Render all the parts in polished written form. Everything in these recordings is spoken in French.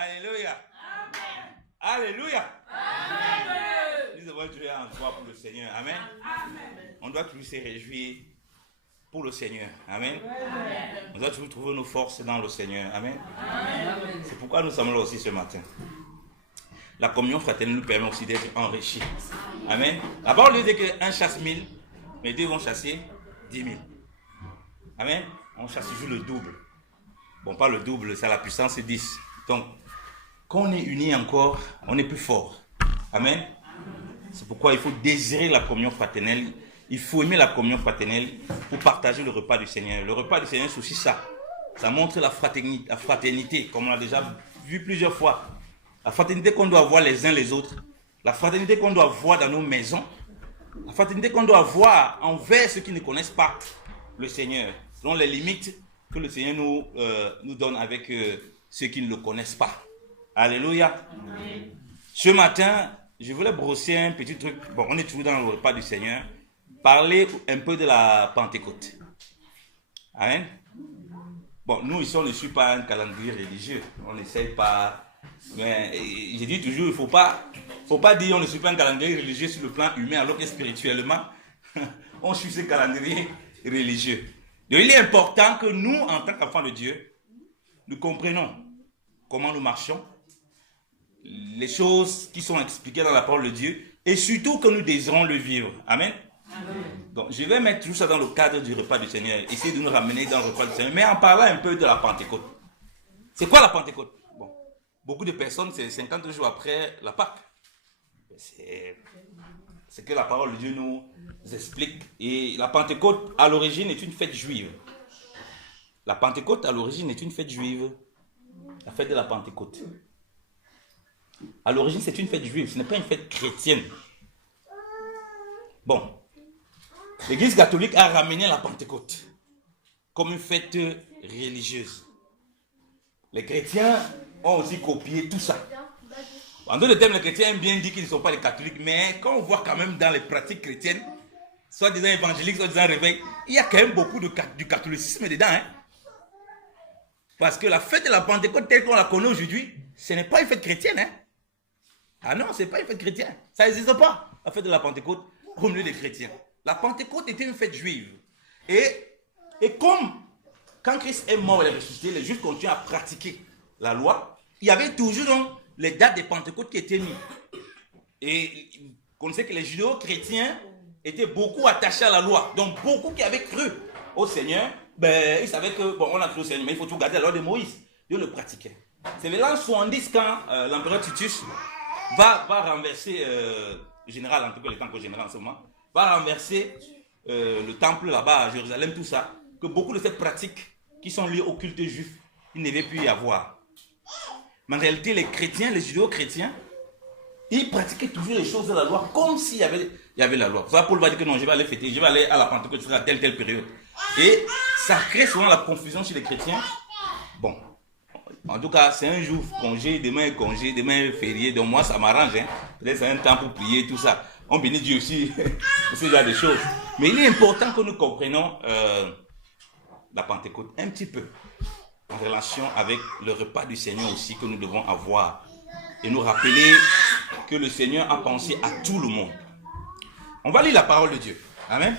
Alléluia. Alléluia. Nous devons être en joie pour le Seigneur. Amen. On doit toujours se réjouir pour le Seigneur. Amen. On doit toujours trouver nos forces dans le Seigneur. Amen. C'est pourquoi nous sommes là aussi ce matin. La communion fraternelle nous permet aussi d'être enrichis. Amen. La parole dit qu'un chasse 1000, mais deux vont chasser 10 000. Amen. On chasse toujours le double. Bon, pas le double, c'est la puissance 10. Donc, quand on est unis encore, on est plus fort. Amen. C'est pourquoi il faut désirer la communion fraternelle. Il faut aimer la communion fraternelle pour partager le repas du Seigneur. Le repas du Seigneur, c'est aussi ça. Ça montre la fraternité, comme on l'a déjà vu plusieurs fois. La fraternité qu'on doit avoir les uns les autres. La fraternité qu'on doit avoir dans nos maisons. La fraternité qu'on doit avoir envers ceux qui ne connaissent pas le Seigneur. Selon les limites que le Seigneur nous donne avec ceux qui ne le connaissent pas. Alléluia. Amen. Ce matin, je voulais brosser un petit truc. Bon, on est toujours dans le repas du Seigneur. Parler un peu de la Pentecôte. Amen. Bon, nous ici, on ne suit pas un calendrier religieux. On n'essaye pas. Mais j'ai dit toujours, il ne faut pas dire on ne suit pas un calendrier religieux sur le plan humain, alors que spirituellement, on suit ce calendrier religieux. Donc, il est important que nous, en tant qu'enfants de Dieu, nous comprenions comment nous marchons, les choses qui sont expliquées dans la parole de Dieu, et surtout que nous désirons le vivre. Amen. Amen. Donc, je vais mettre tout ça dans le cadre du repas du Seigneur, essayer de nous ramener dans le repas du Seigneur, mais en parlant un peu de la Pentecôte. C'est quoi la Pentecôte? Bon, beaucoup de personnes, c'est 50 jours après la Pâque. C'est que la parole de Dieu nous explique. Et la Pentecôte, à l'origine, est une fête juive. La Pentecôte, à l'origine, est une fête juive. La fête de la Pentecôte. À l'origine, c'est une fête juive. Ce n'est pas une fête chrétienne. Bon. L'Église catholique a ramené la Pentecôte comme une fête religieuse. Les chrétiens ont aussi copié tout ça. En d'autres termes, les chrétiens aiment bien dire qu'ils ne sont pas les catholiques, mais quand on voit quand même dans les pratiques chrétiennes, soit disant évangéliques, soit disant réveil, il y a quand même beaucoup du catholicisme dedans. Hein? Parce que la fête de la Pentecôte telle qu'on la connaît aujourd'hui, ce n'est pas une fête chrétienne. Hein? Ah non, ce n'est pas une fête chrétienne. Ça n'existe pas, la fête de la Pentecôte, au milieu des chrétiens. La Pentecôte était une fête juive. Et comme quand Christ est mort et est ressuscité, les Juifs continuent à pratiquer la loi, il y avait toujours donc les dates de Pentecôte qui étaient mises. Et on sait que les judéo-chrétiens étaient beaucoup attachés à la loi. Donc beaucoup qui avaient cru au Seigneur, ben, ils savaient que, bon, on a cru au Seigneur, mais il faut tout garder la loi de Moïse. Dieu le pratiquait. C'est l'an 70 quand l'empereur Titus va renverser, le général, en tout cas le temple général en ce moment, va renverser le temple là-bas à Jérusalem, tout ça, que beaucoup de ces pratiques qui sont liées au culte juif, il ne devait plus y avoir. Mais en réalité, les chrétiens, les judéo-chrétiens, ils pratiquaient toujours les choses de la loi comme s'il y avait la loi. Ça, Paul va dire que non, je vais aller fêter, je vais aller à la Pentecôte, à telle période. Et ça crée souvent la confusion chez les chrétiens. Bon, en tout cas, c'est un jour congé, demain férié, donc moi ça m'arrange. Hein. Peut-être c'est un temps pour prier, tout ça. On bénit Dieu aussi pour ce genre de choses. Mais il est important que nous comprenions la Pentecôte un petit peu en relation avec le repas du Seigneur aussi que nous devons avoir. Et nous rappeler que le Seigneur a pensé à tout le monde. On va lire la parole de Dieu. Amen.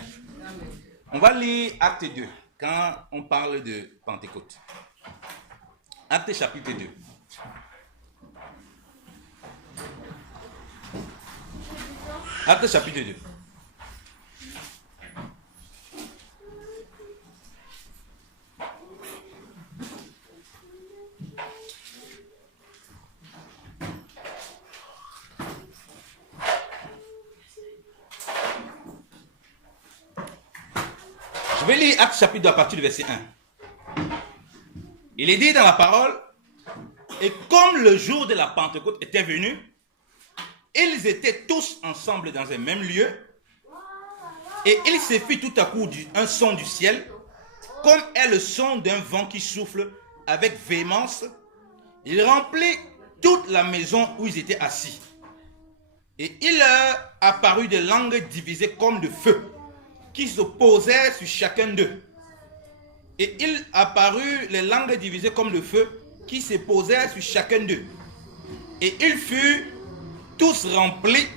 On va lire Acte 2 quand on parle de Pentecôte. Acte chapitre 2. Acte chapitre 2. Je vais lire Acte chapitre 2 à partir du verset 1. Il est dit dans la parole, et comme le jour de la Pentecôte était venu, ils étaient tous ensemble dans un même lieu, et il se fit tout à coup un son du ciel, comme est le son d'un vent qui souffle avec véhémence. Il remplit toute la maison où ils étaient assis. Et il leur apparut des langues divisées comme de feu, qui se posaient sur chacun d'eux. Et il apparut les langues divisées comme le feu, qui se posèrent sur chacun d'eux. Et ils furent tous remplis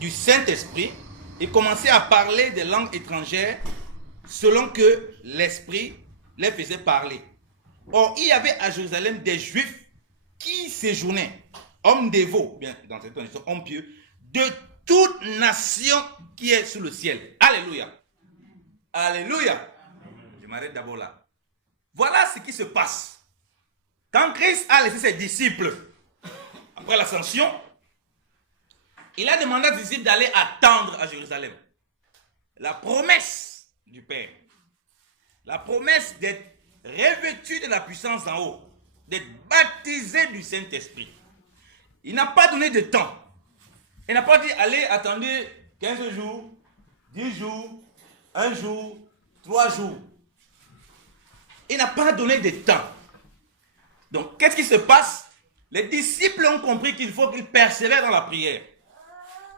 du Saint-Esprit et commençaient à parler des langues étrangères selon que l'Esprit les faisait parler. Or, il y avait à Jérusalem des Juifs qui séjournaient, hommes dévots, bien dans cette condition, hommes pieux, de toute nation qui est sous le ciel. Alléluia. Alléluia. Je m'arrête d'abord là. Voilà ce qui se passe. Quand Christ a laissé ses disciples, après l'ascension, il a demandé à ses disciples d'aller attendre à Jérusalem la promesse du Père. La promesse d'être revêtu de la puissance d'en haut, d'être baptisé du Saint-Esprit. Il n'a pas donné de temps. Il n'a pas dit, allez, attendez 15 jours, 10 jours, 1 jour, 3 jours. Il n'a pas donné de temps. Donc, qu'est-ce qui se passe? Les disciples ont compris qu'il faut qu'ils persévèrent dans la prière.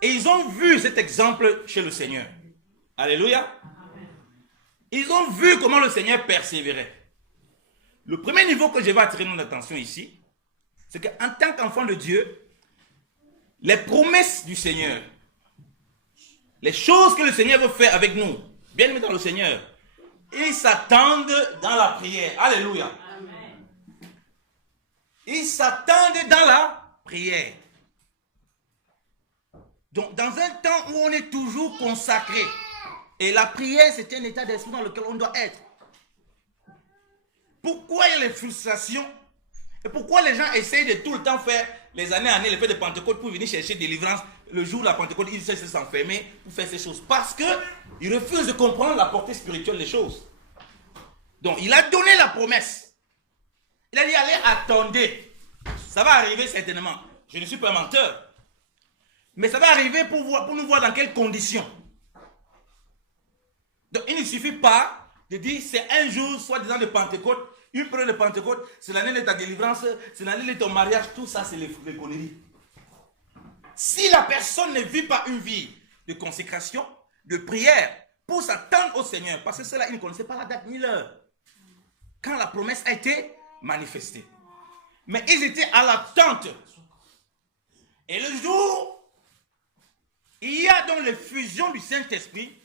Et ils ont vu cet exemple chez le Seigneur. Alléluia. Ils ont vu comment le Seigneur persévérait. Le premier niveau que je vais attirer mon attention ici, c'est qu'en tant qu'enfant de Dieu, les promesses du Seigneur, les choses que le Seigneur veut faire avec nous, bien aimés dans le Seigneur, ils s'attendent dans la prière. Alléluia. Amen. Ils s'attendent dans la prière. Donc, dans un temps où on est toujours consacré, et la prière, c'est un état d'esprit dans lequel on doit être. Pourquoi il y a les frustrations? Et pourquoi les gens essayent de tout le temps faire les années à année, les fêtes de Pentecôte pour venir chercher délivrance? Le jour de la Pentecôte, ils essaient de s'enfermer pour faire ces choses. Parce qu'ils refusent de comprendre la portée spirituelle des choses. Donc, il a donné la promesse. Il a dit, allez, attendez. Ça va arriver certainement. Je ne suis pas un menteur. Mais ça va arriver pour nous voir dans quelles conditions. Donc, il ne suffit pas de dire, c'est un jour, soi-disant de Pentecôte, une période de Pentecôte, c'est l'année de ta délivrance, c'est l'année de ton mariage, tout ça, c'est les conneries. Si la personne ne vit pas une vie de consécration, de prière, pour s'attendre au Seigneur, parce que cela, il ne connaissait pas la date ni l'heure, quand la promesse a été manifestée. Mais ils étaient à l'attente. Et le jour, il y a donc l'effusion du Saint-Esprit.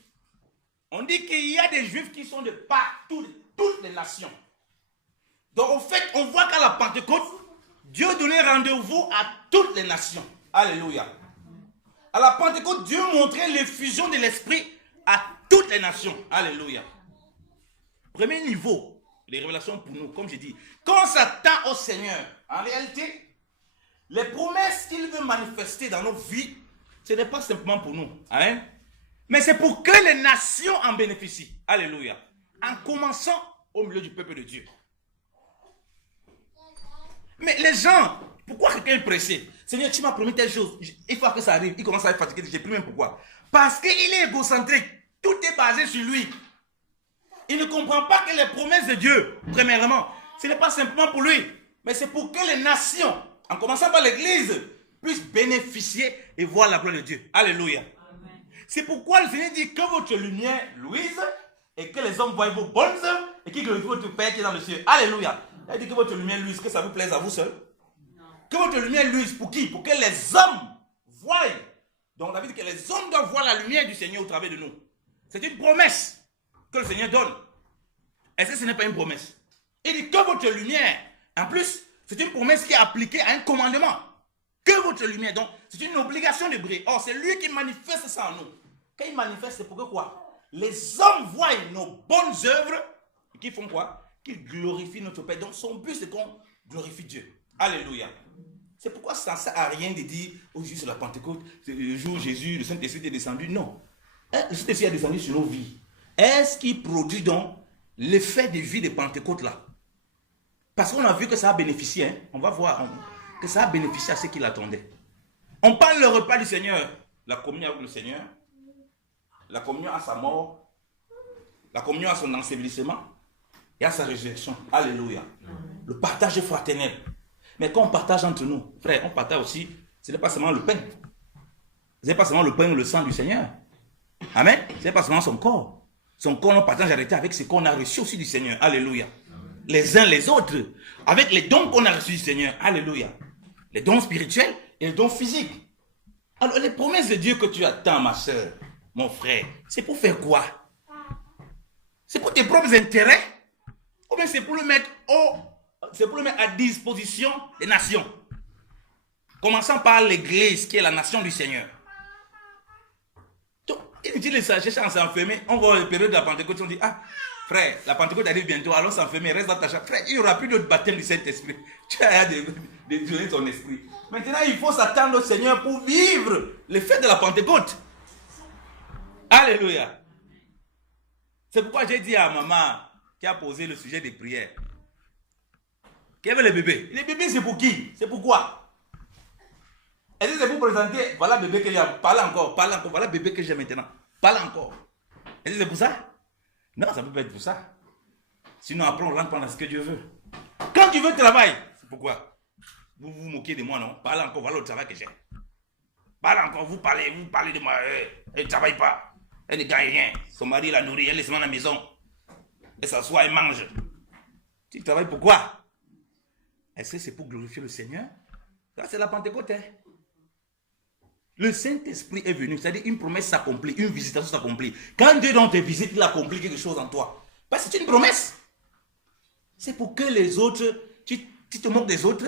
On dit qu'il y a des Juifs qui sont de partout, de toutes les nations. Donc, en fait, on voit qu'à la Pentecôte, Dieu donnait rendez-vous à toutes les nations. Alléluia. À la Pentecôte, Dieu montrait l'effusion de l'Esprit à toutes les nations. Alléluia. Premier niveau, les révélations pour nous, comme j'ai dit. Quand on s'attend au Seigneur, en réalité, les promesses qu'il veut manifester dans nos vies, ce n'est pas simplement pour nous. Amen. Mais c'est pour que les nations en bénéficient. Alléluia. En commençant au milieu du peuple de Dieu. Mais les gens, pourquoi quelqu'un est pressé? Seigneur, tu m'as promis telle chose. Il faut que ça arrive. Il commence à être fatigué. Je ne sais plus même pourquoi. Parce qu'il est égocentrique. Tout est basé sur lui. Il ne comprend pas que les promesses de Dieu, premièrement, ce n'est pas simplement pour lui. Mais c'est pour que les nations, en commençant par l'Église, puissent bénéficier et voir la gloire de Dieu. Alléluia. C'est pourquoi le Seigneur dit que votre lumière luise et que les hommes voient vos bonnes œuvres et qu'ils glorifient votre Père qui est dans le ciel. Alléluia. Il dit que votre lumière luise, que ça vous plaise à vous seul. Non. Que votre lumière luise pour qui? Pour que les hommes voient. Donc, David dit que les hommes doivent voir la lumière du Seigneur au travers de nous. C'est une promesse que le Seigneur donne. Est-ce que ce n'est pas une promesse? Il dit que votre lumière, en plus, c'est une promesse qui est appliquée à un commandement. Que votre lumière, donc, c'est une obligation de briller. Or, c'est lui qui manifeste ça en nous. Quand il manifeste, c'est pour que quoi? Les hommes voient nos bonnes œuvres et qu'ils font quoi? Qu'ils glorifient notre Père. Donc, son but, c'est qu'on glorifie Dieu. Alléluia. C'est pourquoi ça ne sert à rien de dire, oh, juste la Pentecôte, c'est le jour où Jésus, le Saint-Esprit est descendu. Non. Le Saint-Esprit est descendu sur nos vies. Est-ce qu'il produit donc l'effet de vie de Pentecôte là? Parce qu'on a vu que ça a bénéficié. Hein? On va voir que ça a bénéficié à ceux qui l'attendaient. On parle le repas du Seigneur, la communion avec le Seigneur, la communion à sa mort, la communion à son ensevelissement et à sa résurrection. Alléluia. Le partage fraternel. Mais quand on partage entre nous, frère, on partage aussi, ce n'est pas seulement le pain. Ce n'est pas seulement le pain ou le sang du Seigneur. Amen. Ce n'est pas seulement son corps. Son corps, on partage arrêté avec ce qu'on a reçu aussi du Seigneur. Alléluia. les uns les autres, avec les dons qu'on a reçus du Seigneur. Alléluia. Les dons spirituels et les dons physiques. Alors, les promesses de Dieu que tu attends, ma soeur, mon frère, c'est pour faire quoi? C'est pour tes propres intérêts? Ou bien c'est pour le mettre à disposition des nations? Commençant par l'Église, qui est la nation du Seigneur. Donc, inutile de chercher à s'enfermer. On va à la période de la Pentecôte, on dit, ah, frère, la Pentecôte arrive bientôt, allons s'enfermer, reste dans ta chambre. Frère, il n'y aura plus d'autre baptême du Saint-Esprit. Tu as donné ton esprit. Maintenant, il faut s'attendre au Seigneur pour vivre le fait de la Pentecôte. Alléluia. C'est pourquoi j'ai dit à maman qui a posé le sujet des prières. Quel est le bébé? Les bébés, c'est pour qui? C'est pourquoi? Est-ce que c'est pour présenter, voilà le bébé que j'ai, parle encore, voilà le bébé que j'ai maintenant, parle encore. Est-ce que c'est pour ça? Non, ça ne peut pas être pour ça. Sinon, après, on rentre pendant ce que Dieu veut. Quand tu veux travailler, c'est pourquoi? Vous vous moquez de moi, non? Parle encore, voilà le travail que j'ai. Parle encore, vous parlez de moi. Elle ne travaille pas. Elle ne gagne rien. Son mari la nourrit, elle laisse à la maison. Elle s'assoit, elle mange. Tu travailles pourquoi? Est-ce que c'est pour glorifier le Seigneur? Ça, c'est la Pentecôte. Hein? Le Saint-Esprit est venu, c'est-à-dire une promesse s'accomplit, une visitation s'accomplit. Quand Dieu dans tes visites, il accomplit quelque chose en toi. Parce que c'est une promesse. C'est pour que les autres, tu te moques des autres.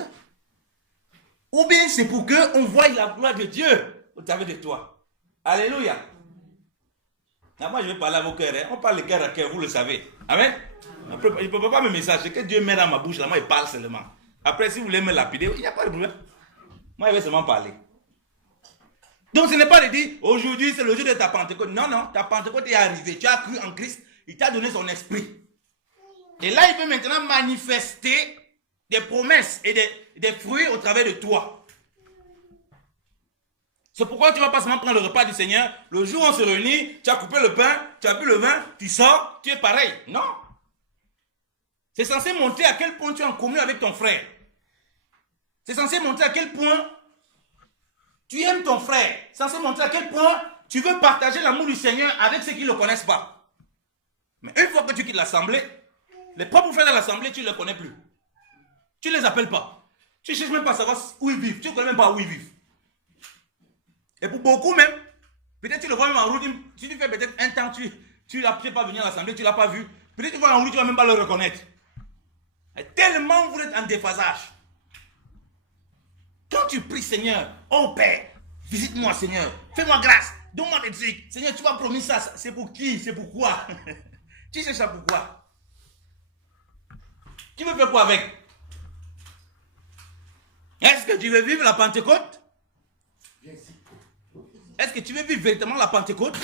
Ou bien c'est pour qu'on voie la gloire de Dieu au travers de toi. Alléluia. Là, moi, je vais parler à vos cœurs. Hein. On parle de cœur à cœur, vous le savez. Amen. Il ne peut pas me message. C'est que Dieu met dans ma bouche, là, moi, il parle seulement. Après, si vous voulez me lapider, il n'y a pas de problème. Moi, il va seulement parler. Donc, ce n'est pas de dire, aujourd'hui, c'est le jour de ta Pentecôte. Non, non, ta Pentecôte est arrivée. Tu as cru en Christ, il t'a donné son esprit. Et là, il veut maintenant manifester des promesses et des fruits au travers de toi. C'est pourquoi tu ne vas pas seulement prendre le repas du Seigneur. Le jour où on se réunit, tu as coupé le pain, tu as bu le vin, tu sors, tu es pareil. Non. C'est censé montrer à quel point tu es en commun avec ton frère. C'est censé montrer à quel point tu aimes ton frère. C'est censé montrer à quel point tu veux partager l'amour du Seigneur avec ceux qui ne le connaissent pas. Mais une fois que tu quittes l'assemblée, les propres frères de l'assemblée, tu ne les connais plus. Tu ne les appelles pas. Tu ne cherches même pas à savoir où ils vivent. Tu ne connais même pas où ils vivent. Et pour beaucoup même, peut-être tu le vois même en route, si tu fais peut-être un temps, tu n'as pas venu à l'assemblée, tu ne l'as pas vu. Peut-être tu vois en route, tu ne vas même pas le reconnaître. Et tellement vous êtes en déphasage. Quand tu pries, Seigneur, oh Père, visite-moi, Seigneur, fais-moi grâce, donne-moi des trucs. Seigneur, tu m'as promis ça, c'est pour qui? C'est pourquoi? Tu sais ça pourquoi? Tu veux faire quoi avec? Est-ce que tu veux vivre la Pentecôte? Est-ce que tu veux vivre véritablement la Pentecôte?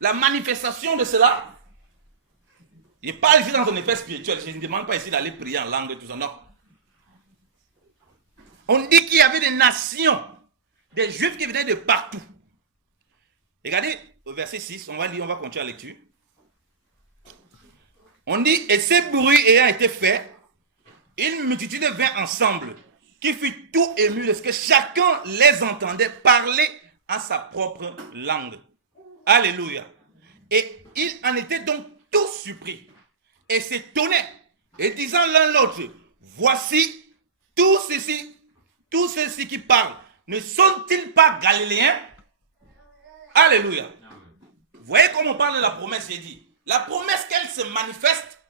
La manifestation de cela? Je parle ici dans ton effet spirituel. Je ne demande pas ici d'aller prier en langue et tout ça. Non. On dit qu'il y avait des nations, des Juifs qui venaient de partout. Regardez au verset 6, on va lire, on va continuer la lecture. On dit, et ces bruits ayant été faits, une multitude vint ensemble, qui fut tout ému de ce que chacun les entendait parler en sa propre langue. Alléluia. Et ils en étaient donc tous surpris et s'étonnaient et disant l'un l'autre, voici tous ceux-ci qui parlent, ne sont-ils pas galiléens? Alléluia. Vous voyez comment on parle de la promesse, j'ai dit. La promesse qu'elle se manifeste,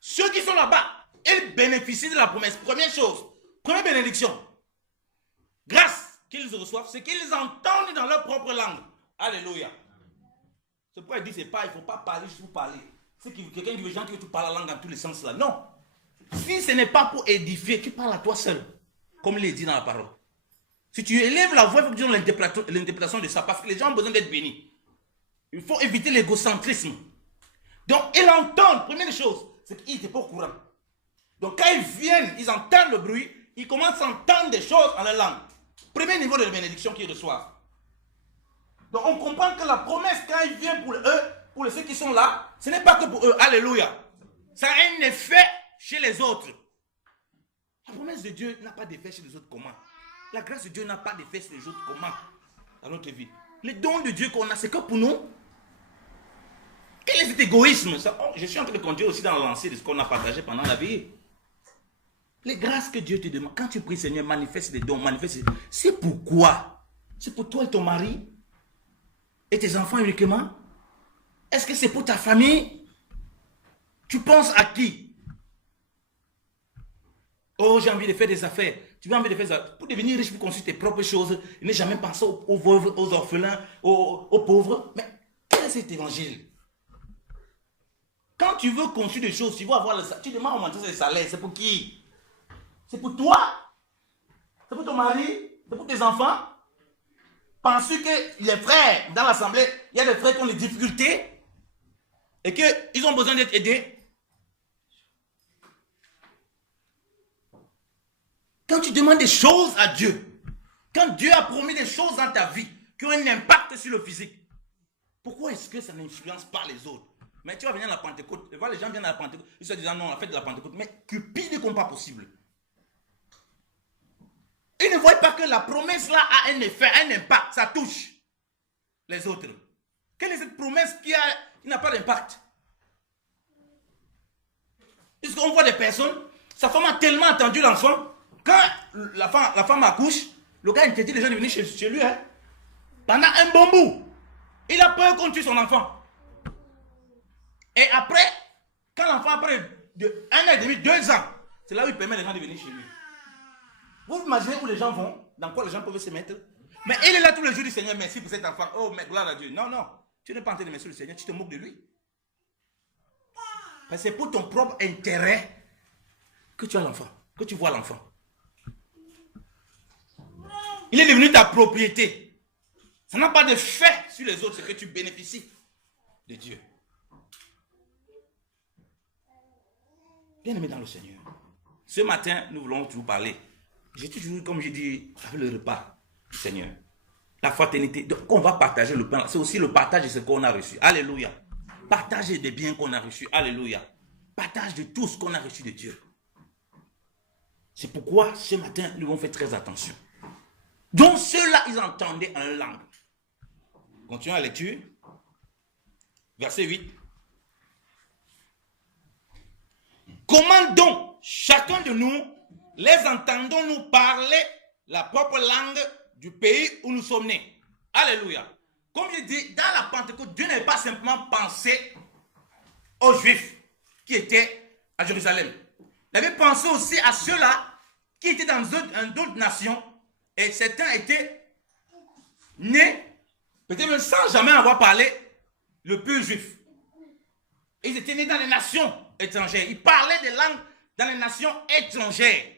ceux qui sont là-bas, ils bénéficient de la promesse. Première chose, première bénédiction, grâce qu'ils reçoivent, c'est qu'ils entendent dans leur propre langue. Alléluia. C'est pourquoi il dit, il ne faut pas parler juste pour parler. C'est quelqu'un qui veut gens qui veut tout parler la langue dans tous les sens là. Non. Si ce n'est pas pour édifier, tu parles à toi seul. Comme il est dit dans la parole. Si tu élèves la voix, il faut que tu donnes l'interprétation de ça. Parce que les gens ont besoin d'être bénis. Il faut éviter l'égocentrisme. Donc, ils entendent. Première chose, c'est qu'ils n'étaient pas au courant. Donc, quand ils viennent, ils entendent le bruit, ils commencent à entendre des choses en leur langue. Premier niveau de la bénédiction qu'ils reçoivent. Donc, on comprend que la promesse, quand il vient pour eux, pour ceux qui sont là, ce n'est pas que pour eux. Alléluia. Ça a un effet chez les autres. La promesse de Dieu n'a pas d'effet chez les autres. Comment? La grâce de Dieu n'a pas d'effet chez les autres. Comment? Dans notre vie. Les dons de Dieu qu'on a, c'est que pour nous. Quel est cet égoïsme? Je suis en train de continuer aussi dans l'ancien de ce qu'on a partagé pendant la vie. Les grâces que Dieu te demande, quand tu pries, Seigneur, manifeste les dons, manifeste. C'est pourquoi? C'est pour toi et ton mari et tes enfants uniquement? Est-ce que c'est pour ta famille? Tu penses à qui? Oh, j'ai envie de faire des affaires. Tu as envie de faire ça. Pour devenir riche, pour construire tes propres choses, ne jamais penser aux veuves, aux orphelins, aux pauvres. Mais quel est cet évangile? Quand tu veux construire des choses, tu veux avoir le salaire. Tu demandes augmenter le salaire. C'est pour qui? C'est pour toi? C'est pour ton mari? C'est pour tes enfants? Penses-tu que les frères dans l'assemblée, il y a des frères qui ont des difficultés et qu'ils ont besoin d'être aidés? Quand tu demandes des choses à Dieu, quand Dieu a promis des choses dans ta vie qui ont un impact sur le physique, pourquoi est-ce que ça n'influence pas les autres? Mais tu vas venir à la Pentecôte, tu vois les gens viennent à la Pentecôte, ils se disent non, la fête de la Pentecôte, mais cupide comme pas possible. Ils ne voient pas que la promesse là a un effet, un impact, ça touche les autres. Quelle est cette promesse qui n'a pas d'impact? Puisqu'on voit des personnes, sa femme a tellement attendu l'enfant. Quand la femme accouche, le gars interdit les gens de venir chez lui. Hein. Pendant un bon bout, il a peur qu'on tue son enfant. Et après, quand l'enfant, après 1 an et demi, 2 ans, c'est là où il permet les gens de venir chez lui. Vous imaginez où les gens vont, dans quoi les gens peuvent se mettre? Mais il est là tous les jours, du Seigneur, merci pour cet enfant. Oh, mais gloire à Dieu. Non, non, tu n'es pas en train de remercier le Seigneur, tu te moques de lui. Parce que c'est pour ton propre intérêt que tu as l'enfant, que tu vois l'enfant. Il est devenu ta propriété. Ça n'a pas d'effet sur les autres, c'est que tu bénéficies de Dieu. Bien-aimé dans le Seigneur, ce matin, nous voulons toujours parler. J'ai toujours, comme j'ai dit, avec le repas du Seigneur, la fraternité. Donc, on va partager le pain. C'est aussi le partage de ce qu'on a reçu. Alléluia. Partage des biens qu'on a reçus. Alléluia. Partage de tout ce qu'on a reçu de Dieu. C'est pourquoi ce matin, nous devons faire très attention. Donc ceux-là, ils entendaient en langue. Continuons la lecture. Verset 8. Comment donc chacun de nous les entendons-nous parler la propre langue du pays où nous sommes nés? Alléluia. Comme je dis, dans la Pentecôte, Dieu n'avait pas simplement pensé aux Juifs qui étaient à Jérusalem. Il avait pensé aussi à ceux-là qui étaient dans d'autres nations. Et certains étaient nés, peut-être même sans jamais avoir parlé le pur juif. Ils étaient nés dans les nations étrangères. Ils parlaient des langues dans les nations étrangères.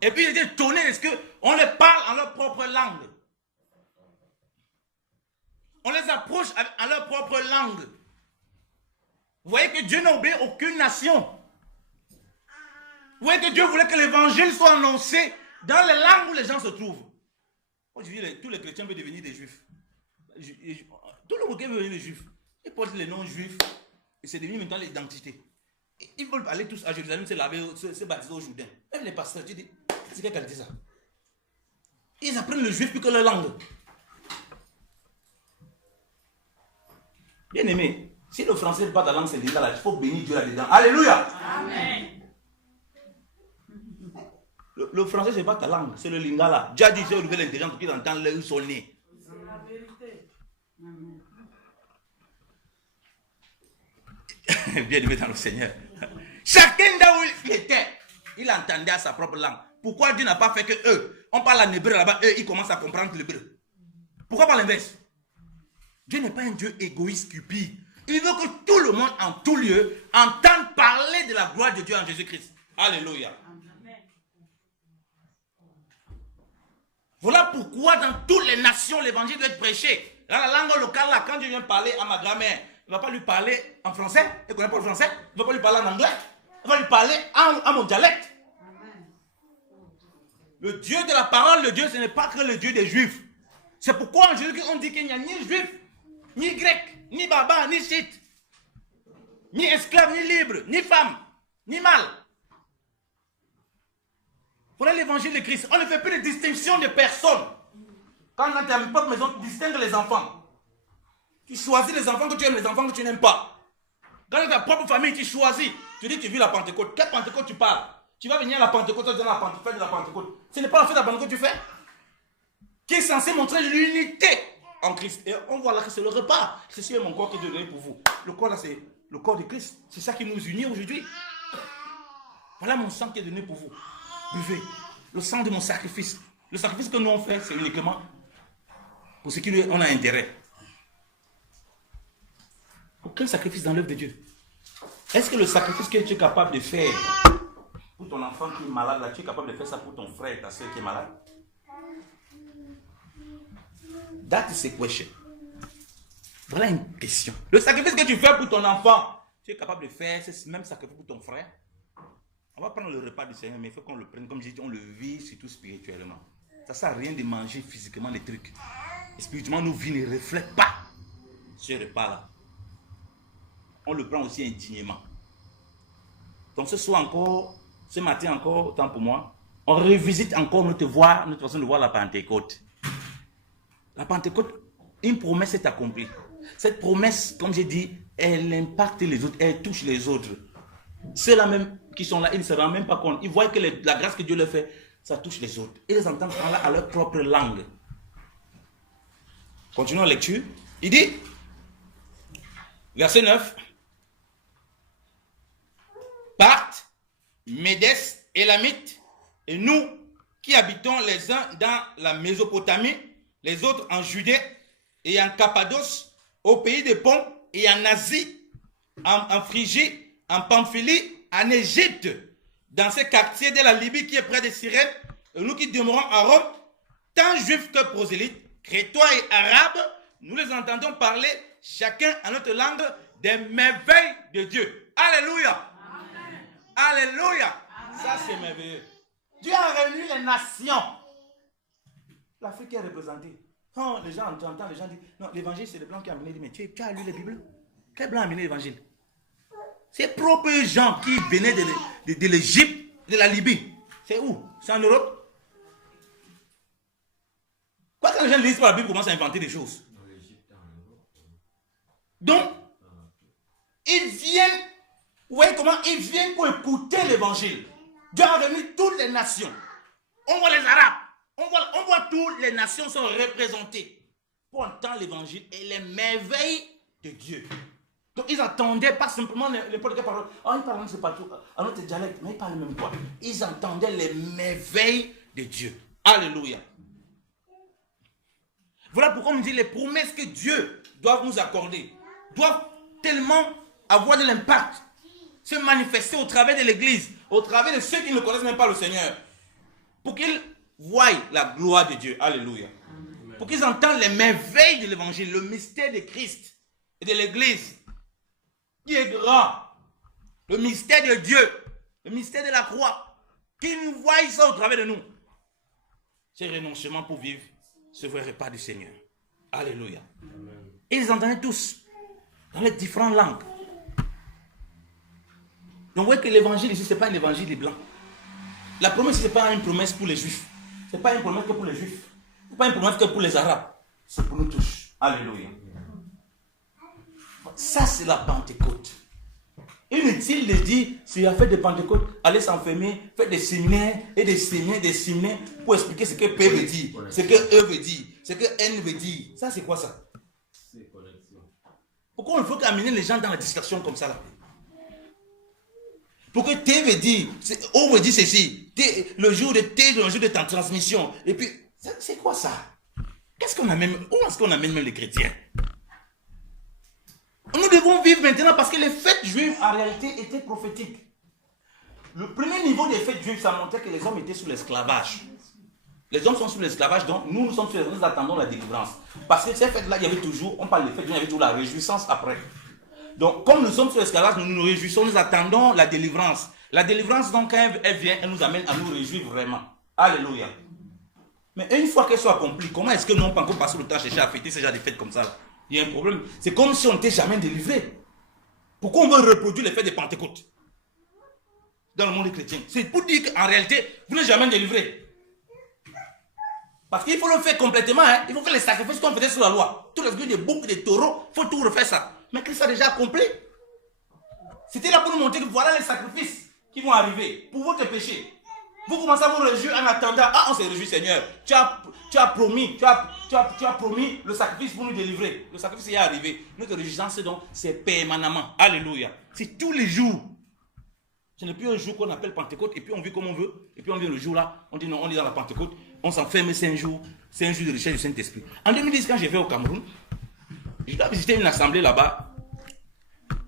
Et puis ils étaient étonnés parce qu'on les parle en leur propre langue. On les approche en leur propre langue. Vous voyez que Dieu n'a oublié aucune nation. Vous voyez que Dieu voulait que l'évangile soit annoncé dans les langues où les gens se trouvent. Aujourd'hui, tous les chrétiens veulent devenir des juifs. Tout le monde veut devenir des juifs. Ils portent les noms juifs et c'est devenu maintenant l'identité. Ils veulent aller tous à Jérusalem, se baptiser au Jourdain. Même les pasteurs, tu dis, c'est quelle qualité ça? Ils apprennent le juif plus que leur langue. Bien aimé, si le français n'est pas ta langue, c'est lingala, il faut bénir Dieu là-dedans. Alléluia! Amen. Le français, ce n'est pas ta langue, c'est le lingala. Dieu a dit, c'est au nouvel intelligent pour qu'ils entendent là où ils sont nés. C'est la vérité. Bien aimé dans le Seigneur. Chacun là où il était, il entendait à sa propre langue. Pourquoi Dieu n'a pas fait que eux, on parle en hébreu là-bas, eux, ils commencent à comprendre l'hébreu? Pourquoi pas l'inverse? Dieu n'est pas un Dieu égoïste, cupide. Il veut que tout le monde, en tout lieu, entende parler de la gloire de Dieu en Jésus-Christ. Alléluia. Voilà pourquoi dans toutes les nations, l'évangile doit être prêché. Dans la langue locale, là, quand Dieu vient parler à ma grand-mère, il ne va pas lui parler en français. Elle ne connaît pas le français. Il ne va pas lui parler en anglais. Il va lui parler en mon dialecte. Le Dieu de la parole de Dieu, ce n'est pas que le Dieu des Juifs. C'est pourquoi en Jésus, on dit qu'il n'y a ni Juif, ni Grec, ni Baba, ni Scythe, ni esclave, ni libre, ni femme, ni mâle. Voilà l'évangile de Christ. On ne fait plus de distinction de personnes. Quand on est à une propre maison, on distingue les enfants. Tu choisis les enfants que tu aimes, les enfants que tu n'aimes pas. Dans ta propre famille, tu choisis. Tu dis que tu vis la Pentecôte. Quelle Pentecôte tu parles? Tu vas venir à la Pentecôte, tu vas dire la Pentecôte, fête de la Pentecôte. Ce n'est pas la fête de la Pentecôte que tu fais. Qui est censé montrer l'unité en Christ. Et on voit là que c'est le repas. Ceci est mon corps qui est donné pour vous. Le corps là, c'est le corps de Christ. C'est ça qui nous unit aujourd'hui. Voilà mon sang qui est donné pour vous. Buvez. Le sang de mon sacrifice. Le sacrifice que nous on fait, c'est uniquement pour ce qui on a intérêt. Aucun sacrifice dans l'œuvre de Dieu. Est-ce que le sacrifice que tu es capable de faire pour ton enfant qui est malade, là, tu es capable de faire ça pour ton frère et ta soeur qui est malade? That is a question. Voilà une question. Le sacrifice que tu fais pour ton enfant, tu es capable de faire ce même sacrifice pour ton frère? On va prendre le repas du Seigneur, mais il faut qu'on le prenne, comme j'ai dit, on le vit surtout spirituellement. Ça ne sert à rien de manger physiquement les trucs. Et spirituellement, nos vies ne reflètent pas ce repas-là. On le prend aussi indignement. Donc ce soir encore, ce matin encore, autant pour moi, on revisite encore notre façon de voir la Pentecôte. La Pentecôte, une promesse est accomplie. Cette promesse, comme j'ai dit, elle impacte les autres, elle touche les autres. Ceux-là même qui sont là, ils ne se rendent même pas compte. Ils voient que la grâce que Dieu leur fait, ça touche les autres. Ils les entendent parler à leur propre langue. Continuons la lecture. Il dit, verset 9, Parthes, Médès, Élamites, et nous qui habitons les uns dans la Mésopotamie, les autres en Judée et en Cappadoce, au pays des Ponts et en Asie, en Phrygie, en Pamphylie, en Égypte, dans ces quartiers de la Libye qui est près de Cyrène, et nous qui demeurons à Rome, tant juifs que prosélytes, crétois et arabes, nous les entendons parler chacun à notre langue des merveilles de Dieu. Alléluia! Amen. Alléluia! Amen. Ça c'est merveilleux. Dieu a réuni les nations. L'Afrique est représentée. Quand les gens entendent, les gens disent, non, l'évangile c'est les blancs qui ont amené. Mais tu as lu la Bible? Quel blanc a amené l'évangile? Ces propres gens qui venaient de l'Égypte, de la Libye. C'est où? C'est en Europe? Quoi, quand les gens lisent pas la Bible, commencent à inventer des choses. Donc, ils viennent, vous voyez comment ils viennent pour écouter l'évangile. Dieu a réuni toutes les nations. On voit les Arabes, on voit toutes les nations sont représentées pour entendre l'évangile et les merveilles de Dieu. Donc ils attendaient pas simplement n'importe quelle parole. Oh, ils parlent c'est partout, à notre dialecte, mais ils parlent même quoi. Ils entendaient les merveilles de Dieu. Alléluia. Voilà pourquoi on me dit les promesses que Dieu doit nous accorder doivent tellement avoir de l'impact, se manifester au travers de l'Église, au travers de ceux qui ne connaissent même pas le Seigneur, pour qu'ils voient la gloire de Dieu. Alléluia. Amen. Pour qu'ils entendent les merveilles de l'Évangile, le mystère de Christ et de l'Église, qui est grand, le mystère de Dieu, le mystère de la croix, qu'ils nous voient ça au travers de nous. C'est renoncement pour vivre ce vrai repas du Seigneur. Alléluia. Amen. Et ils entendaient tous, dans les différentes langues. Donc vous voyez que l'évangile ici, ce n'est pas un évangile des blancs. La promesse, ce n'est pas une promesse pour les juifs. Ce n'est pas une promesse que pour les juifs. Ce n'est pas une promesse que pour les arabes. C'est pour nous tous. Alléluia. Ça, c'est la Pentecôte. Inutile de dire, si la fête de Pentecôte, allez s'enfermer, faites des séminaires et des séminaires pour expliquer ce que P veut dire, ce que E veut dire, ce que N veut dire. Ça, c'est quoi ça? Pourquoi il faut amener les gens dans la distraction comme ça là? Pourquoi T veut dire, O veut dire ceci, le jour de T, le jour de ta transmission. Et puis, c'est quoi ça? Qu'est-ce qu'on amène? Où est-ce qu'on amène même les chrétiens? Nous devons vivre maintenant parce que les fêtes juives en réalité étaient prophétiques. Le premier niveau des fêtes juives, ça montrait que les hommes étaient sous l'esclavage. Les hommes sont sous l'esclavage, donc nous sommes sous l'esclavage, nous attendons la délivrance. Parce que ces fêtes-là, il y avait toujours, on parle de fêtes, il y avait toujours la réjouissance après. Donc, comme nous sommes sous l'esclavage, nous nous réjouissons, nous attendons la délivrance. La délivrance, donc, quand elle vient, elle nous amène à nous réjouir vraiment. Alléluia. Mais une fois qu'elle soit accomplie, comment est-ce que nous, on peut encore passer le temps à chercher à fêter ce genre de fêtes comme ça là? Il y a un problème. C'est comme si on n'était jamais délivré. Pourquoi on veut reproduire les fêtes de Pentecôte dans le monde chrétien? C'est pour dire qu'en réalité, vous n'êtes jamais délivré. Parce qu'il faut le faire complètement. Hein. Il faut faire les sacrifices qu'on faisait sous la loi. Tous les trucs des boucs, des taureaux, il faut tout refaire ça. Mais Christ a déjà accompli. C'était là pour nous montrer que voilà les sacrifices qui vont arriver pour votre péché. Vous commencez à vous réjouir en attendant. Ah, on s'est réjoui, Seigneur. Tu as promis le sacrifice pour nous délivrer. Le sacrifice est arrivé. Notre réjouissance, donc, c'est permanemment. Alléluia. C'est tous les jours. Ce n'est plus un jour qu'on appelle Pentecôte et puis on vit comme on veut. Et puis on vient le jour là, on dit non, on est dans la Pentecôte. On s'enferme, c'est un jour de recherche du Saint-Esprit. En 2010, quand j'ai fait au Cameroun, je dois visiter une assemblée là-bas.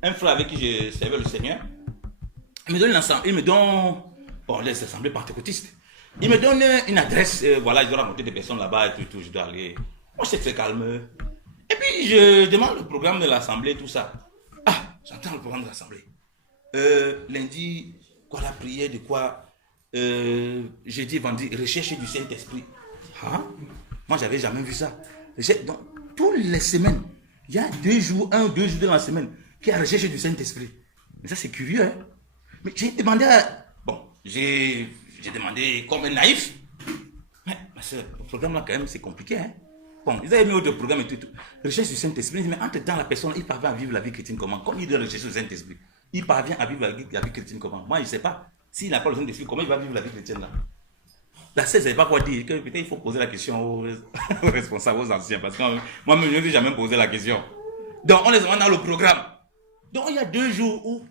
Un frère avec qui je servais le Seigneur, il me donne les assemblées pentecôtistes. Il me donne une adresse, voilà, je dois rencontrer des personnes là-bas et tout, je dois aller. Moi, c'est très calme. Et puis, je demande le programme de l'assemblée, tout ça. Ah, j'entends le programme de l'assemblée. Lundi, quoi, la prière de quoi jeudi, vendredi, recherche du Saint-Esprit. Ah, moi, j'avais jamais vu ça. Donc, toutes les semaines, il y a 2 jours, 1 ou 2 jours dans la semaine, qui a recherche du Saint-Esprit. Mais ça, c'est curieux, hein. Mais j'ai demandé j'ai demandé comme un naïf. Mais le programme là, quand même, c'est compliqué, hein. Bon, ils avaient mis autre programme et tout. Recherche du Saint-Esprit. Mais entre-temps, la personne, il parvient à vivre la vie chrétienne comment? Comme il doit rechercher le Saint-Esprit. Il parvient à vivre la vie chrétienne comment? Moi, je ne sais pas. S'il n'a pas le Saint-Esprit, comment il va vivre la vie chrétienne là? La CES, je ne sais pas quoi dire. Peut-être il faut poser la question aux responsables, aux anciens. Parce que moi-même, je n'ai jamais posé la question. Donc, on est vraiment dans le programme. Donc, il y a 2 jours où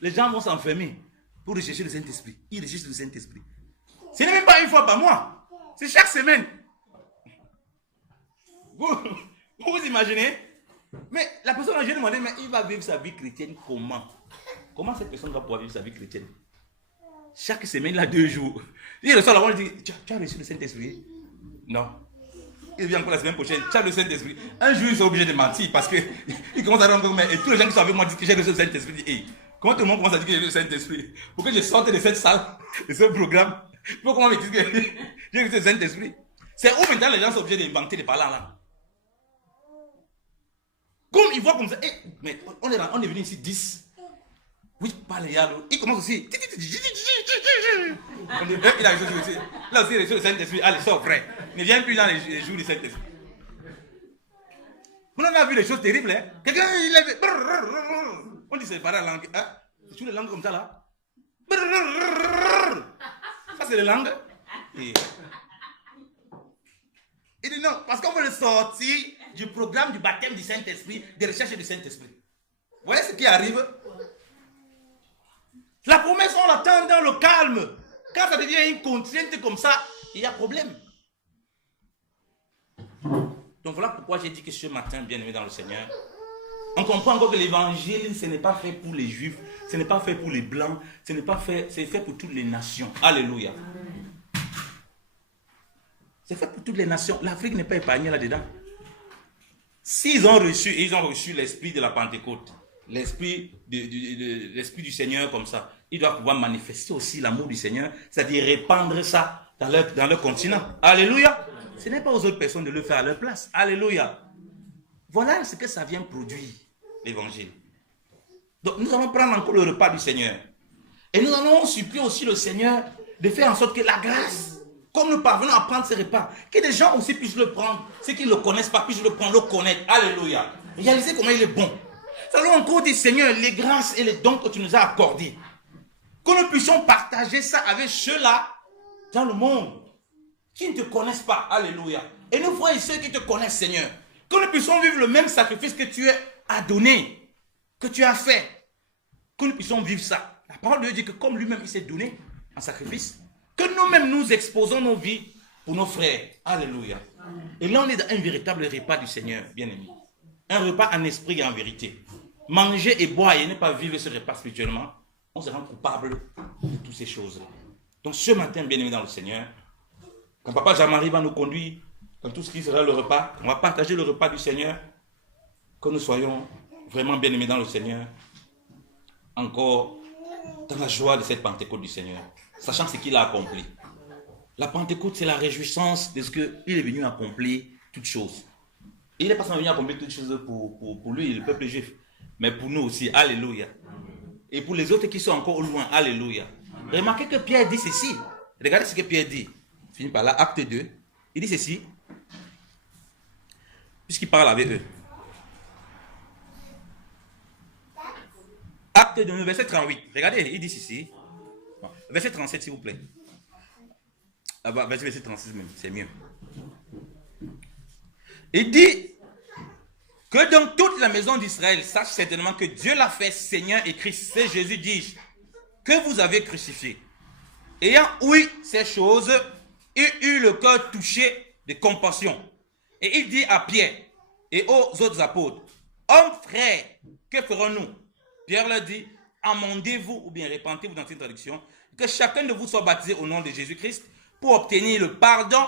les gens vont s'enfermer pour rechercher le Saint-Esprit. Ils recherchent le Saint-Esprit. Ce n'est même pas une fois par mois. C'est chaque semaine. Vous imaginez? Mais la personne, je lui ai demandé, mais il va vivre sa vie chrétienne comment? Comment cette personne va pouvoir vivre sa vie chrétienne? Chaque semaine, il a 2 jours. Il reçoit là-bas, il dit, tu as reçu le Saint-Esprit? Non. Il vient encore la semaine prochaine, tu as le Saint-Esprit. Un jour, ils sont obligés de mentir parce qu'ils commencent à rendre compte. Et tous les gens qui sont avec moi disent que j'ai reçu le Saint-Esprit. Disent, hey, comment tout le monde commence à dire que j'ai reçu le Saint-Esprit? Pour que je sorte de cette salle, de ce programme, pourquoi on me dit que j'ai reçu le Saint-Esprit? C'est où maintenant les gens sont obligés d'inventer des parlants là. Comme ils voient comme ça, hey, mais on est venu ici 10. Oui, parle, il commence aussi. Il a reçu aussi. Là aussi, il a reçu le Saint-Esprit. Allez, sors, frère. Ne viens plus dans les jours du Saint-Esprit. On a vu des choses terribles. Hein? Quelqu'un, il lève. On dit c'est pas la langue. Hein? C'est toutes les langues comme ça là. Ça, c'est les langues. Et... il dit non, parce qu'on veut le sortir du programme du baptême du Saint-Esprit, des recherches du Saint-Esprit. Vous voyez ce qui arrive? La promesse, on l'attend dans le calme. Quand ça devient une contrainte comme ça, il y a problème. Donc voilà pourquoi j'ai dit que ce matin, bien aimé dans le Seigneur, on comprend encore que l'évangile, ce n'est pas fait pour les juifs, ce n'est pas fait pour les blancs, c'est fait pour toutes les nations. Alléluia. C'est fait pour toutes les nations. L'Afrique n'est pas épargnée là-dedans. S'ils ont reçu l'esprit de la Pentecôte, l'esprit du Seigneur comme ça, ils doivent pouvoir manifester aussi l'amour du Seigneur, c'est-à-dire répandre ça dans leur continent. Alléluia. Ce n'est pas aux autres personnes de le faire à leur place. Alléluia. Voilà ce que ça vient produire, l'évangile. Donc nous allons prendre encore le repas du Seigneur. Et nous allons supplier aussi le Seigneur de faire en sorte que la grâce, comme nous parvenons à prendre ces repas, que des gens aussi puissent le prendre, ceux qui ne le connaissent pas puissent le prendre, le connaître. Alléluia. Réalisez comment il est bon. Nous allons encore dire, Seigneur, les grâces et les dons que tu nous as accordés, que nous puissions partager ça avec ceux-là dans le monde qui ne te connaissent pas. Alléluia. Et nous voyons ceux qui te connaissent, Seigneur. Que nous puissions vivre le même sacrifice que tu as donné, que tu as fait. Que nous puissions vivre ça. La parole de Dieu dit que comme lui-même il s'est donné en sacrifice, que nous-mêmes nous exposons nos vies pour nos frères. Alléluia. Et là on est dans un véritable repas du Seigneur, bien-aimé. Un repas en esprit et en vérité. Manger et boire et ne pas vivre ce repas spirituellement, on se rend coupable de toutes ces choses. Donc ce matin, bien-aimé dans le Seigneur, quand Papa Jean-Marie va nous conduire dans tout ce qui sera le repas, on va partager le repas du Seigneur, que nous soyons vraiment bien-aimés dans le Seigneur, encore dans la joie de cette Pentecôte du Seigneur, sachant ce qu'il a accompli. La Pentecôte, c'est la réjouissance de ce qu'il est venu accomplir toutes choses. Et il n'est pas seulement venu accomplir toutes choses pour lui, le peuple juif, mais pour nous aussi. Alléluia. Et pour les autres qui sont encore au loin. Alléluia. Remarquez que Pierre dit ceci. Regardez ce que Pierre dit. Fini par là, acte 2. Il dit ceci, puisqu'il parle avec eux. Acte de verset 38. Regardez, il dit ceci. Verset 37, s'il vous plaît. Verset 36 même, c'est mieux. Il dit que dans toute la maison d'Israël sache certainement que Dieu l'a fait Seigneur et Christ, c'est Jésus, dis-je, que vous avez crucifié. Ayant ouï ces choses, il eut le cœur touché de compassion. Et il dit à Pierre et aux autres apôtres, hommes frères, que ferons-nous? Pierre leur dit, amendez-vous ou bien répentez-vous dans cette traduction, que chacun de vous soit baptisé au nom de Jésus-Christ pour obtenir le pardon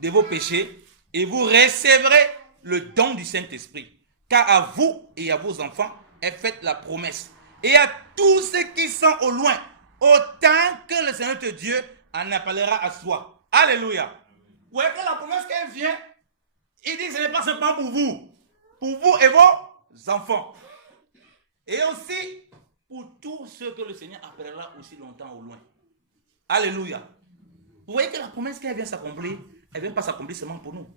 de vos péchés et vous recevrez le don du Saint-Esprit. Car à vous et à vos enfants est faite la promesse. Et à tous ceux qui sont au loin, autant que le Seigneur notre Dieu en appellera à soi. Alléluia. Vous voyez que la promesse qu'elle vient, il dit que ce n'est pas simplement pour vous et vos enfants. Et aussi pour tous ceux que le Seigneur appellera aussi longtemps au loin. Alléluia. Vous voyez que la promesse qu'elle vient s'accomplir, elle ne vient pas s'accomplir seulement pour nous.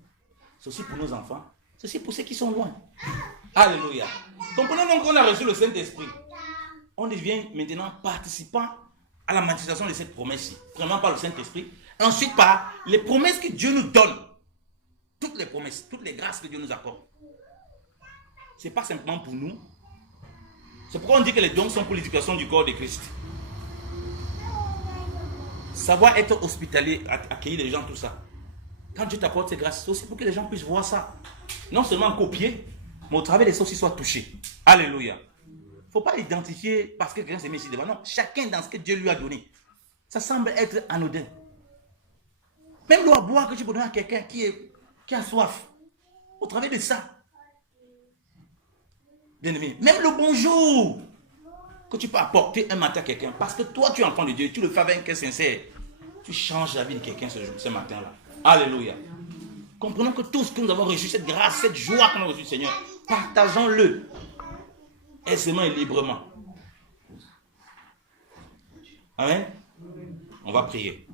C'est aussi pour nos enfants. C'est aussi pour ceux qui sont loin. Alléluia. Comprenez donc qu'on a reçu le Saint-Esprit. On devient maintenant participant à la manifestation de cette promesse-ci. Premièrement par le Saint-Esprit. Ensuite par les promesses que Dieu nous donne. Toutes les promesses, toutes les grâces que Dieu nous accorde. Ce n'est pas simplement pour nous. C'est pourquoi on dit que les dons sont pour l'éducation du corps de Christ. Savoir être hospitalier, accueillir les gens, tout ça. Quand Dieu t'apporte ces grâces, c'est aussi pour que les gens puissent voir ça. Non seulement copier, mais au travers des choses, ils soient touchés. Alléluia. Il ne faut pas identifier parce que quelqu'un s'est mis ici devant. Non, chacun dans ce que Dieu lui a donné. Ça semble être anodin. Même l'eau à boire que tu peux donner à quelqu'un qui a soif. Au travers de ça. Bien aimé. Même le bonjour que tu peux apporter un matin à quelqu'un. Parce que toi, tu es enfant de Dieu. Tu le fais avec un cœur sincère. Tu changes la vie de quelqu'un ce matin-là. Alléluia. Comprenons que tout ce que nous avons reçu, cette grâce, cette joie qu'on a reçue, Seigneur, partageons-le aisément et librement. Amen. On va prier.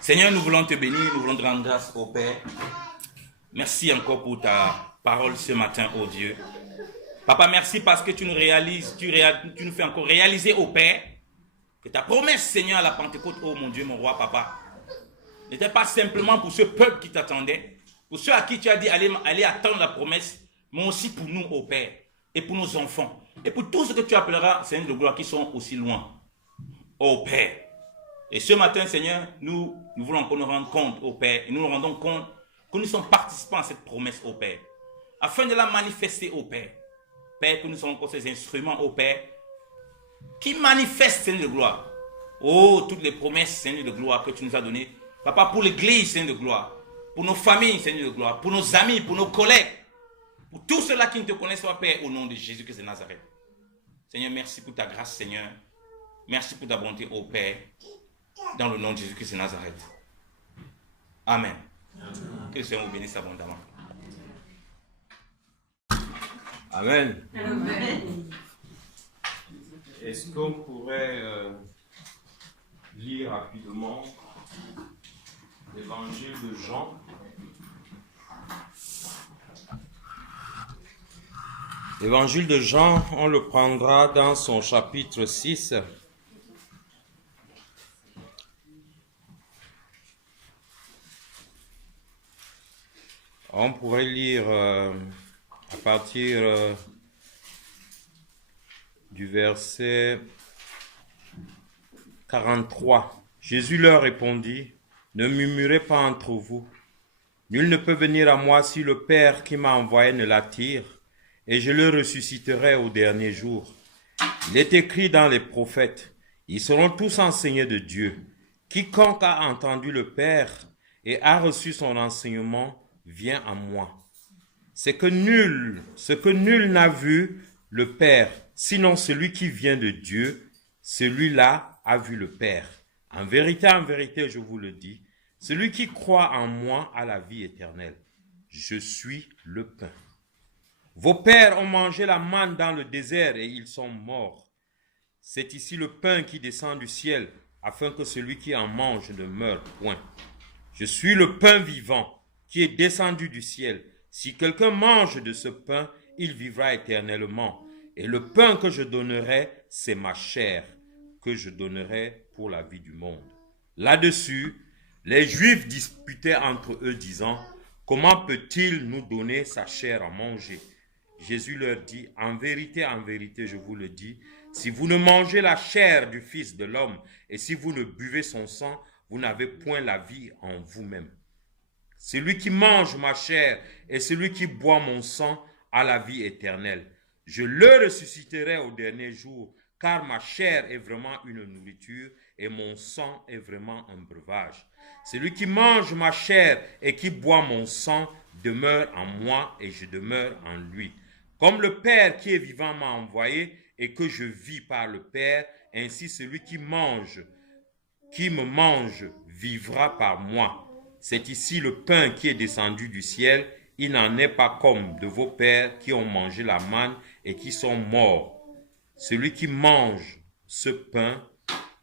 Seigneur, nous voulons te bénir, nous voulons te rendre grâce au Père. Merci encore pour ta parole ce matin, oh Dieu. Papa, merci parce que tu nous réalises, tu nous fais encore réaliser au Père que ta promesse, Seigneur, à la Pentecôte, oh mon Dieu, mon roi, Papa, n'était pas simplement pour ce peuple qui t'attendait, pour ceux à qui tu as dit allez attendre la promesse, mais aussi pour nous, ô Père, et pour nos enfants, et pour tous ceux que tu appelleras, Seigneur de gloire, qui sont aussi loin, ô Père. Et ce matin, Seigneur, nous voulons qu'on nous rende compte, ô Père, et nous nous rendons compte que nous sommes participants à cette promesse, ô Père, afin de la manifester, ô Père. Père, que nous sommes encore ces instruments, ô Père, qui manifestent, Seigneur de gloire, oh, toutes les promesses, Seigneur de gloire, que tu nous as données. Papa, pour l'église, Seigneur de gloire, pour nos familles, Seigneur de gloire, pour nos amis, pour nos collègues, pour tous ceux-là qui ne te connaissent pas, Père, au nom de Jésus-Christ de Nazareth. Seigneur, merci pour ta grâce, Seigneur. Merci pour ta bonté, ô Père, dans le nom de Jésus-Christ de Nazareth. Amen. Que le Seigneur vous bénisse abondamment. Amen. Amen. Est-ce qu'on pourrait lire rapidement l'évangile de Jean? L'évangile de Jean, on le prendra dans son chapitre 6. On pourrait lire à partir du verset 43. Jésus leur répondit, « Ne murmurez pas entre vous. Nul ne peut venir à moi si le Père qui m'a envoyé ne l'attire, et je le ressusciterai au dernier jour. Il est écrit dans les prophètes, ils seront tous enseignés de Dieu. Quiconque a entendu le Père et a reçu son enseignement vient à moi. Ce que nul n'a vu le Père, sinon celui qui vient de Dieu, celui-là a vu le Père. En vérité, je vous le dis, celui qui croit en moi a la vie éternelle. Je suis le pain. Vos pères ont mangé la manne dans le désert et ils sont morts. C'est ici le pain qui descend du ciel, afin que celui qui en mange ne meure point. Je suis le pain vivant qui est descendu du ciel. Si quelqu'un mange de ce pain, il vivra éternellement. Et le pain que je donnerai, c'est ma chair, que je donnerai pour la vie du monde. » Là-dessus, les Juifs disputaient entre eux, disant, « Comment peut-il nous donner sa chair à manger ?» Jésus leur dit, « En vérité, je vous le dis, si vous ne mangez la chair du Fils de l'homme et si vous ne buvez son sang, vous n'avez point la vie en vous-même. Celui qui mange ma chair et celui qui boit mon sang a la vie éternelle. Je le ressusciterai au dernier jour, car ma chair est vraiment une nourriture et mon sang est vraiment un breuvage. Celui qui mange ma chair et qui boit mon sang demeure en moi et je demeure en lui. Comme le Père qui est vivant m'a envoyé et que je vis par le Père, ainsi celui qui me mange, vivra par moi. C'est ici le pain qui est descendu du ciel. Il n'en est pas comme de vos pères qui ont mangé la manne et qui sont morts. Celui qui mange ce pain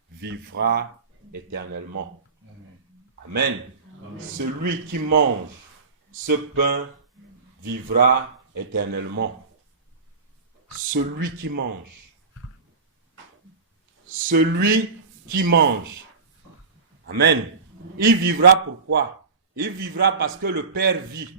vivra éternellement. Amen. Amen. Celui qui mange ce pain vivra éternellement. Celui qui mange. Celui qui mange. Amen. Il vivra pourquoi? Il vivra parce que le Père vit.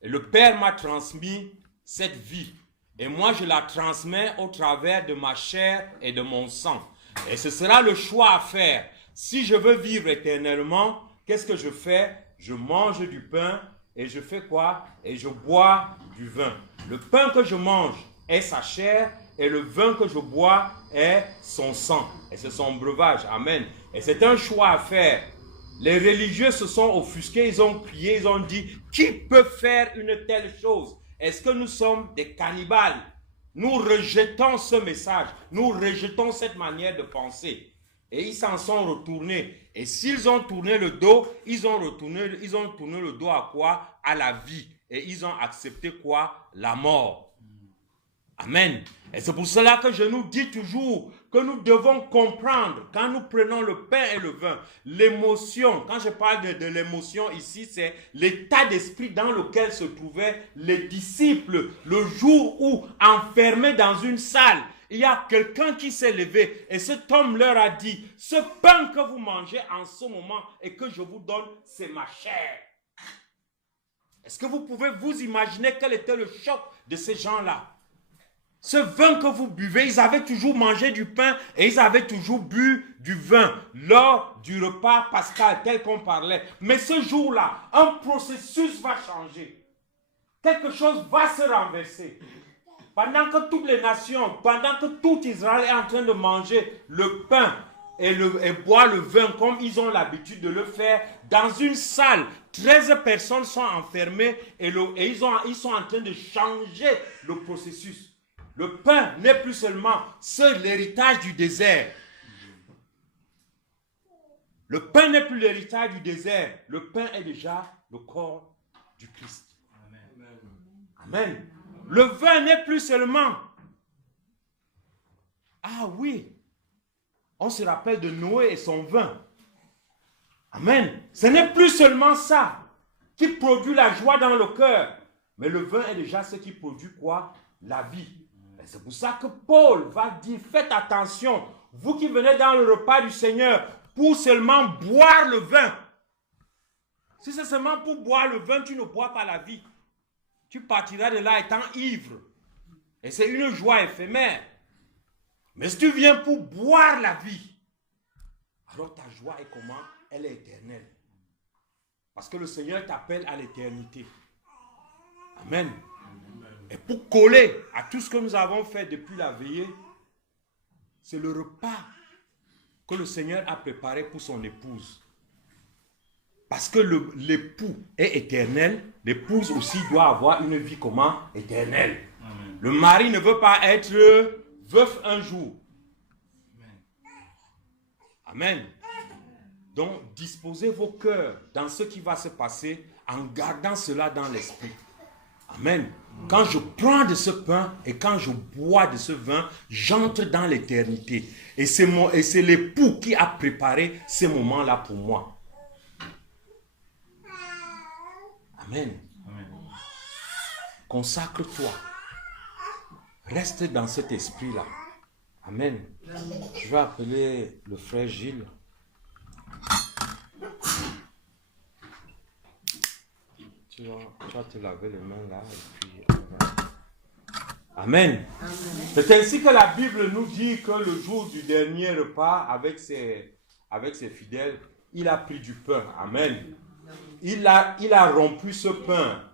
Et le Père m'a transmis cette vie. Et moi, je la transmets au travers de ma chair et de mon sang. Et ce sera le choix à faire. Si je veux vivre éternellement, qu'est-ce que je fais? Je mange du pain et je fais quoi? Et je bois du vin. Le pain que je mange est sa chair et le vin que je bois est son sang. Et c'est son breuvage. Amen. Et c'est un choix à faire. Les religieux se sont offusqués, ils ont crié, ils ont dit, qui peut faire une telle chose? Est-ce que nous sommes des cannibales? Nous rejetons ce message, nous rejetons cette manière de penser. Et ils s'en sont retournés. Et s'ils ont tourné le dos, ils ont tourné le dos à quoi? À la vie. Et ils ont accepté quoi? La mort. Amen. Et c'est pour cela que je nous dis toujours que nous devons comprendre, quand nous prenons le pain et le vin, l'émotion, quand je parle de l'émotion ici, c'est l'état d'esprit dans lequel se trouvaient les disciples le jour où, enfermés dans une salle, il y a quelqu'un qui s'est levé et cet homme leur a dit, ce pain que vous mangez en ce moment et que je vous donne, c'est ma chair. Est-ce que vous pouvez vous imaginer quel était le choc de ces gens-là? Ce vin que vous buvez, ils avaient toujours mangé du pain et ils avaient toujours bu du vin lors du repas pascal tel qu'on parlait. Mais ce jour-là, un processus va changer. Quelque chose va se renverser. Pendant que toutes les nations, pendant que tout Israël est en train de manger le pain et boire le vin comme ils ont l'habitude de le faire, dans une salle, 13 personnes sont enfermées et ils sont en train de changer le processus. Le pain n'est plus seulement l'héritage du désert. Le pain n'est plus l'héritage du désert. Le pain est déjà le corps du Christ. Amen. Amen. Le vin n'est plus seulement... Ah oui, on se rappelle de Noé et son vin. Amen. Ce n'est plus seulement ça qui produit la joie dans le cœur. Mais le vin est déjà ce qui produit quoi? La vie. Et c'est pour ça que Paul va dire, faites attention, vous qui venez dans le repas du Seigneur, pour seulement boire le vin. Si c'est seulement pour boire le vin, tu ne bois pas la vie. Tu partiras de là étant ivre. Et c'est une joie éphémère. Mais si tu viens pour boire la vie, alors ta joie est comment? Elle est éternelle. Parce que le Seigneur t'appelle à l'éternité. Amen. Et pour coller à tout ce que nous avons fait depuis la veillée, c'est le repas que le Seigneur a préparé pour son épouse. Parce que l'époux est éternel, l'épouse aussi doit avoir une vie comment? Éternelle. Amen. Le mari ne veut pas être veuf un jour. Amen. Donc, disposez vos cœurs dans ce qui va se passer en gardant cela dans l'esprit. Amen. Quand je prends de ce pain et quand je bois de ce vin, j'entre dans l'éternité. Et c'est l'époux qui a préparé ces moments-là pour moi. Amen. Consacre-toi. Reste dans cet esprit-là. Amen. Je vais appeler le frère Gilles. Tu vas te laver les mains là et puis... Amen. C'est ainsi que la Bible nous dit que le jour du dernier repas avec ses fidèles, il a pris du pain. Amen. Il a rompu ce pain.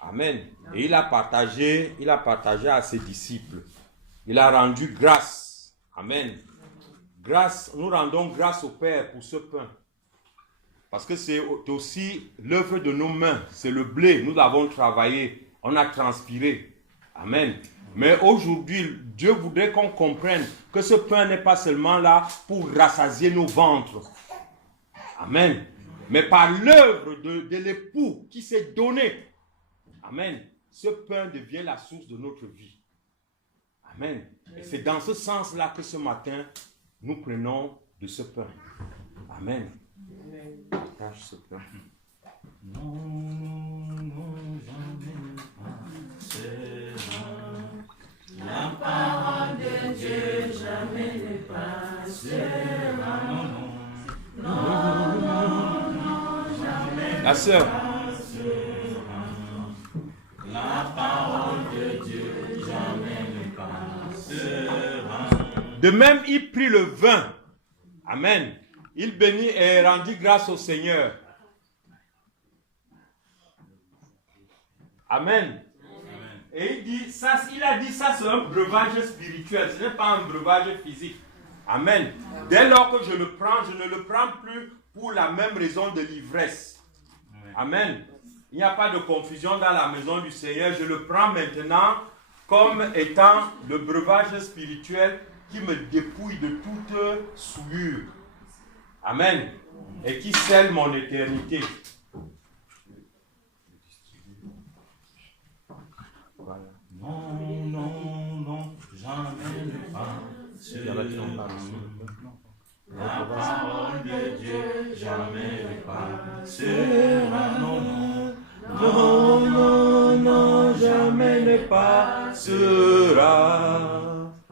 Amen. Et il a partagé à ses disciples. Il a rendu grâce. Amen. Grâce, nous rendons grâce au Père pour ce pain. Parce que c'est aussi l'œuvre de nos mains. C'est le blé. Nous l'avons travaillé. On a transpiré. Amen. Mais aujourd'hui, Dieu voudrait qu'on comprenne que ce pain n'est pas seulement là pour rassasier nos ventres. Amen. Mais par l'œuvre de l'époux qui s'est donné. Amen. Ce pain devient la source de notre vie. Amen. Et c'est dans ce sens-là que ce matin, nous prenons de ce pain. Amen. Cache ce pain. Non, jamais passera. La parole de Dieu jamais ne passera. Non, jamais. La sœur. La parole de Dieu jamais ne passera. De même, il prit le vin. Amen. Il bénit et rendit grâce au Seigneur. Amen. Et il a dit ça c'est un breuvage spirituel, ce n'est pas un breuvage physique. Amen. Dès lors que je le prends, je ne le prends plus pour la même raison de l'ivresse. Amen. Il n'y a pas de confusion dans la maison du Seigneur. Je le prends maintenant comme étant le breuvage spirituel qui me dépouille de toute souillure. Amen. Et qui scelle mon éternité. Voilà. Non, jamais ne passera. La parole de Dieu jamais ne passera. Non, jamais ne passera.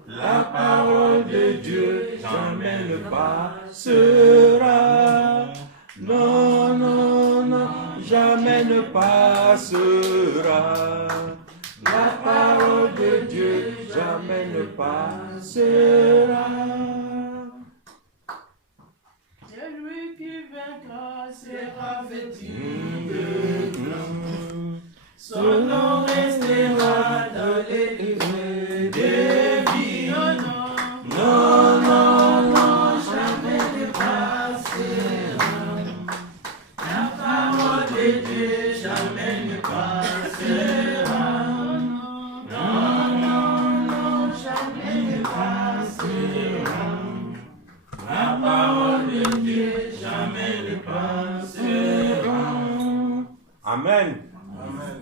La parole de Dieu jamais ne passera. Non, jamais ne passera. La parole de Dieu jamais ne passera. Celui qui vaincra sera vêtu de son nom restera dans les livrées de vie. Non, jamais ne passera. La parole de Dieu jamais ne passera. Non, jamais ne passera. La parole de Dieu jamais ne passera. Amen.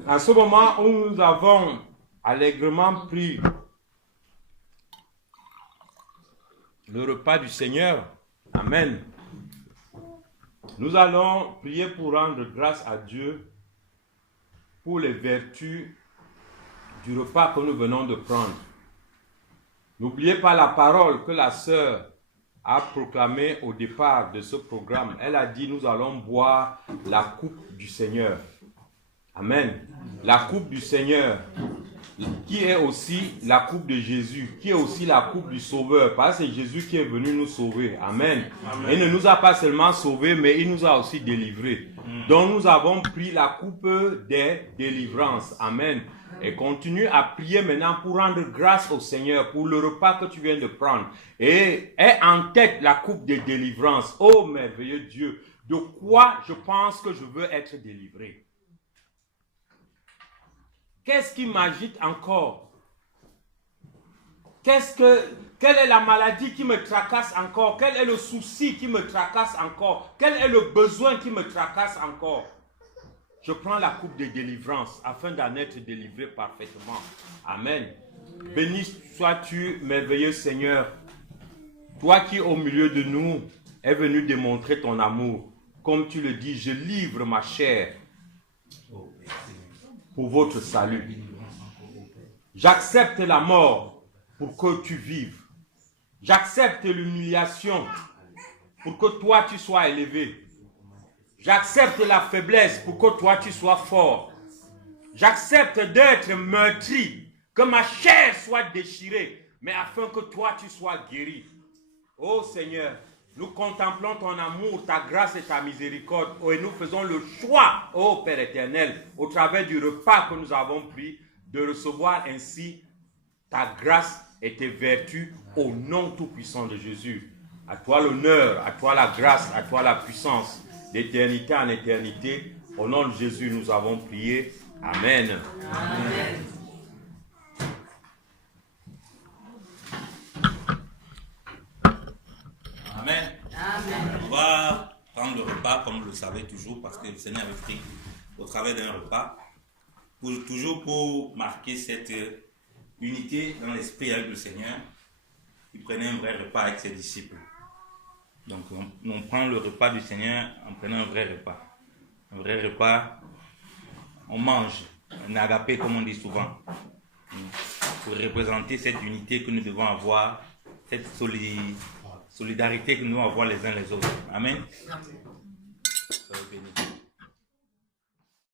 À ce moment où nous avons allègrement pris le repas du Seigneur, amen, nous allons prier pour rendre grâce à Dieu pour les vertus du repas que nous venons de prendre. N'oubliez pas la parole que la sœur a proclamée au départ de ce programme. Elle a dit, nous allons boire la coupe du Seigneur. Amen. La coupe du Seigneur, qui est aussi la coupe de Jésus, qui est aussi la coupe du Sauveur, parce que c'est Jésus qui est venu nous sauver. Amen. Amen. Il ne nous a pas seulement sauvés, mais il nous a aussi délivrés. Donc nous avons pris la coupe des délivrances. Amen. Et continue à prier maintenant pour rendre grâce au Seigneur pour le repas que tu viens de prendre. Et aie en tête la coupe des délivrances. Oh merveilleux Dieu, de quoi je pense que je veux être délivré? Qu'est-ce qui m'agite encore? Quelle est la maladie qui me tracasse encore? Quel est le souci qui me tracasse encore? Quel est le besoin qui me tracasse encore? Je prends la coupe de délivrance afin d'en être délivré parfaitement. Amen. Béni sois-tu, merveilleux Seigneur. Toi qui au milieu de nous es venu démontrer ton amour. comme tu le dis, je livre ma chair pour votre salut. J'accepte la mort pour que tu vives. J'accepte l'humiliation pour que toi tu sois élevé. J'accepte la faiblesse pour que toi tu sois fort. J'accepte d'être meurtri, que ma chair soit déchirée, mais afin que toi tu sois guéri. Ô Seigneur, nous contemplons ton amour, ta grâce et ta miséricorde, et nous faisons le choix, ô Père éternel, au travers du repas que nous avons pris, de recevoir ainsi ta grâce et tes vertus au nom tout-puissant de Jésus. À toi l'honneur, à toi la grâce, à toi la puissance, d'éternité en éternité. Au nom de Jésus, nous avons prié. Amen. Amen. Amen. Amen. On va prendre le repas comme vous le savez toujours parce que le Seigneur avait pris au travers d'un repas. Toujours pour marquer cette unité dans l'esprit avec le Seigneur, il prenait un vrai repas avec ses disciples. Donc on prend le repas du Seigneur en prenant un vrai repas. Un vrai repas, on mange, un agapé comme on dit souvent, pour représenter cette unité que nous devons avoir, cette solidarité que nous devons avoir les uns les autres. Amen. Soyez bénis.